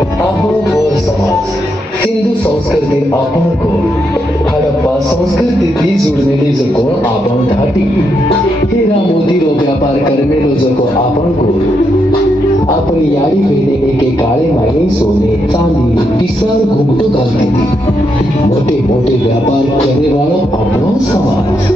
आपण गोर समाज सिंधू संस्कृतीत आपण कोण हडप्पा संस्कृतीतली जुळलेली जो कोण आपण धाटी हिरा मोतीरो व्यापार करमेलो जो कोण आपण कोण आपण याडी वेळे एके काळे मागे सोने चांदी पिसाळ घुमटो घालते मोठे मोठे व्यापार करे वाळो आपणो समाज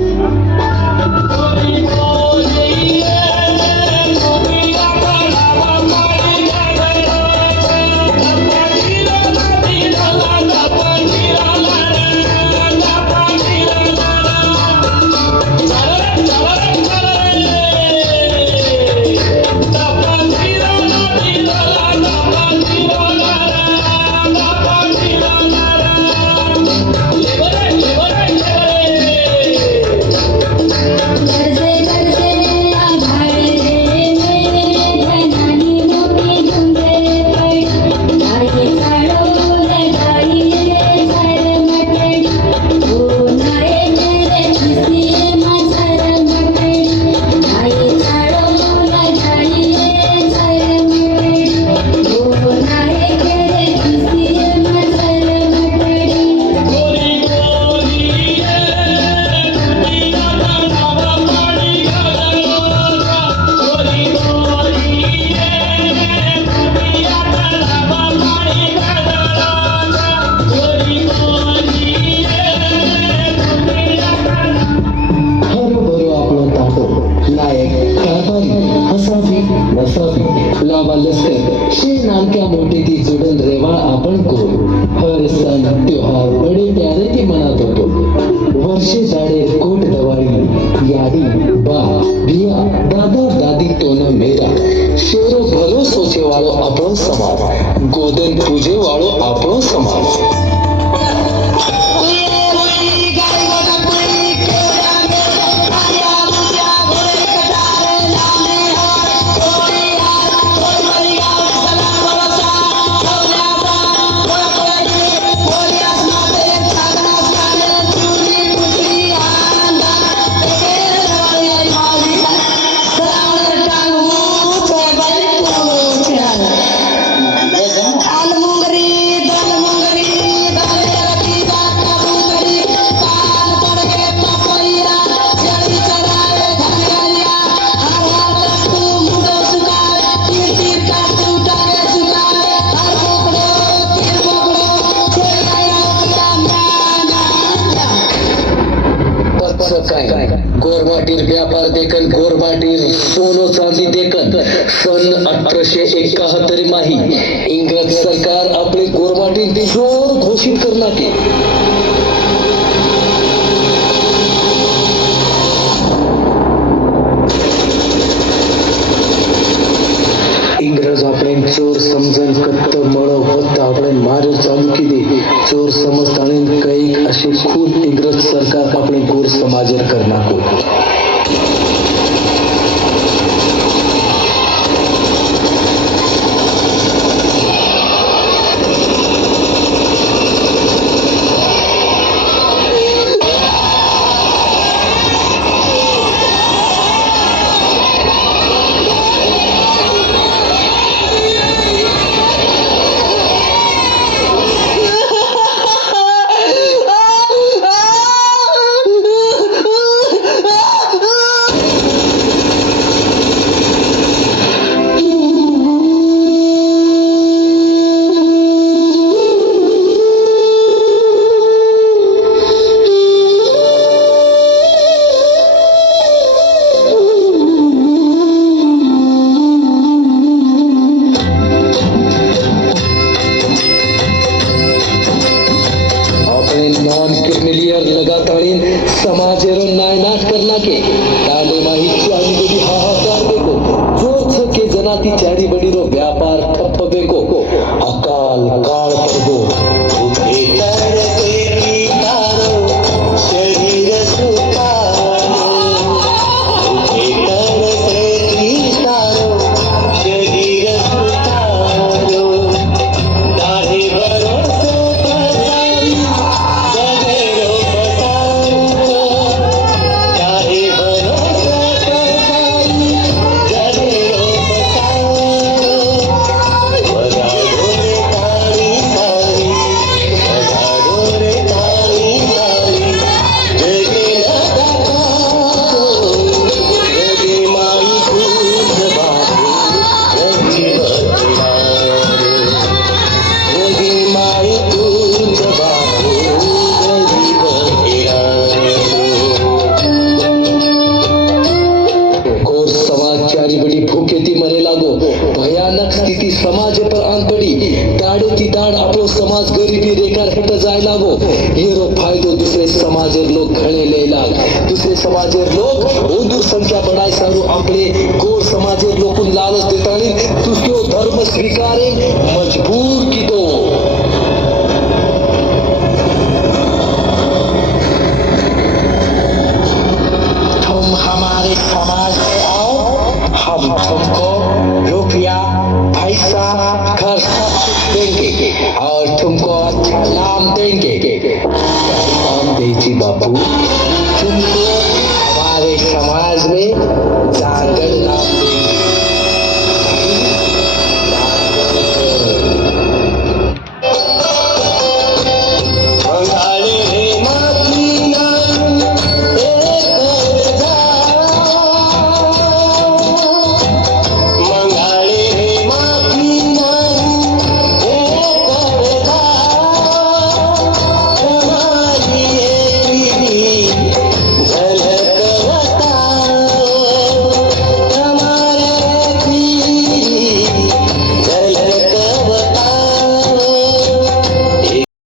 गोदन पूजे वाळो आपणो समाज गोरमाटीर व्यापार देखन गोरमाटीर सोनो चांदी देखन सन 1871 माही इंग्रज सरकार अपने गोरमाटीर चोर घोषित करना के इंग्रज अपने चोर समजन कत्त मळो फक्त अपने मारे चालू केले चोर समजताने काही असे खून इंग्रज सरकार अपने गोर समाजर करना को समाजेरो नायनाट करना के ताले माही चारी बड़ी हाहाकार देखो जोर छके जनाती चारी बड़ी रो व्यापार ठप्प देखो अकाल काल पड़गो स्थिति समाज पर आन पड़ी दाड़े की दाड़ अपनो समाज गरीबी रेखा हेठ जाय लागो येरो फायदो दुसरे समाजेर लोक घणे लय लाग दुसरे समाजेर लोक ओदूर संख्या बढ़ाय सारू आपले गोर समाजेर लोकून लालच देतानी दुसरो धर्म स्वीकारे मजबूर कीधो तुम हमारे समाज में आओ हम तुमको रुपया पैसा घर सब कुछ देंगे और तुमको अच्छा नाम देंगे नाम देजी बाबू तुमको हमारे समाज